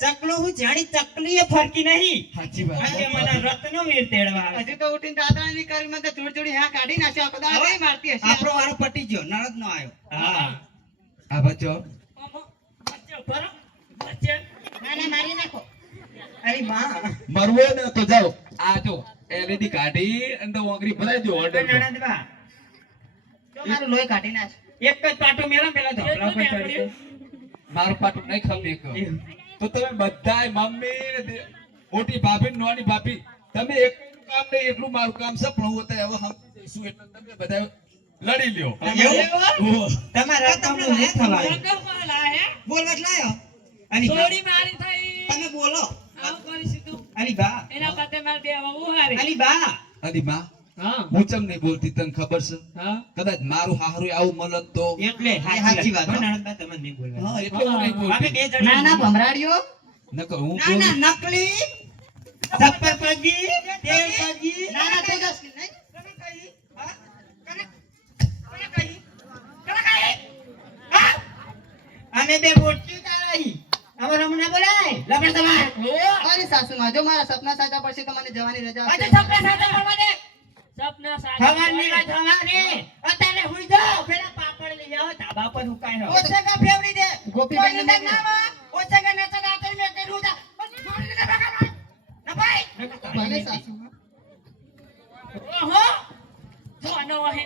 ચકલો હું જાણી ચકલીએ ફરકી નહીં સાચી વાત આજે મને રત્નો વીર તેડવા હજુ તો ઉઠીને દાદાની કરી મને તો જોડી હા કાઢી નાખ્યો આ બધા કઈ મારતી હશે આપણો વારો પટી ગયો નરદ નો આવ્યો હા આ બચ્ચો બચ્ચો પર બચ્ચે ના મારી નાખો અરે માં મરવો ને તો જાઓ આ જો એલઈડી કાઢી અને તો ઓગરી ભરાઈ દો ઓર્ડર નણંદબા જો મારું લોહી કાઢી નાખ એક જ પાટો મેલા પેલા ધોપલા પર ચડી મારું પાટું નહીં ખમે તો તમે બધાય મમ્મી ને મોટી ભાભી ને નાની ભાભી તમે એક કામ નહીં એટલું મારું કામ છે પણ હું અત્યારે હવે સમજીશું એટલે તમે બધા લડી લ્યો તમારા કામનું નહીં થવાય બોલ બદલાયો અલી થોડી મારી થઈ તમે બોલો આવું કરીશું તું અલી બા એના કરતે મારે બે હું હારી અલી બા અલી માં હા હું ચમ નહીં બોલતી તને ખબર છે હા કદાચ મારું હારું આવું મળત તો એટલે સાચી વાત, હો. નણંદબા તમે નહીં બોલવા હા એટલે હું નહીં અમે બોલતી બે જણા ના ભમરાડીઓ નકર હું ના બોલું ના નકલી સપ્પર પગી તેલ પગી ના તો જસ નહીં તમે કહી હા કને કહી હા અમે બે મોટી તારાઈ અમાર હમણાં બોલાય લબડ તમાર અરે સાસુમાં જો મારા સપના સાચા પડશે તો મને જવાની રજા આજે આપશે. સપના સાથે મળવા દે સપના થવાની વાત થવાની અત્યારે હુઈ જાઓ પેલા પાપડ લઈ આવો ધાબા પર ઉકાઈ રહો ઓછે કા ફેવડી દે ગોપીબેન કોઈ ને ને ના ઓછે કા નતા દાતર મે કર્યું તા છોડી દે બકા ના ભાઈ ભલે સાસુમાં ઓહો જો આનો હે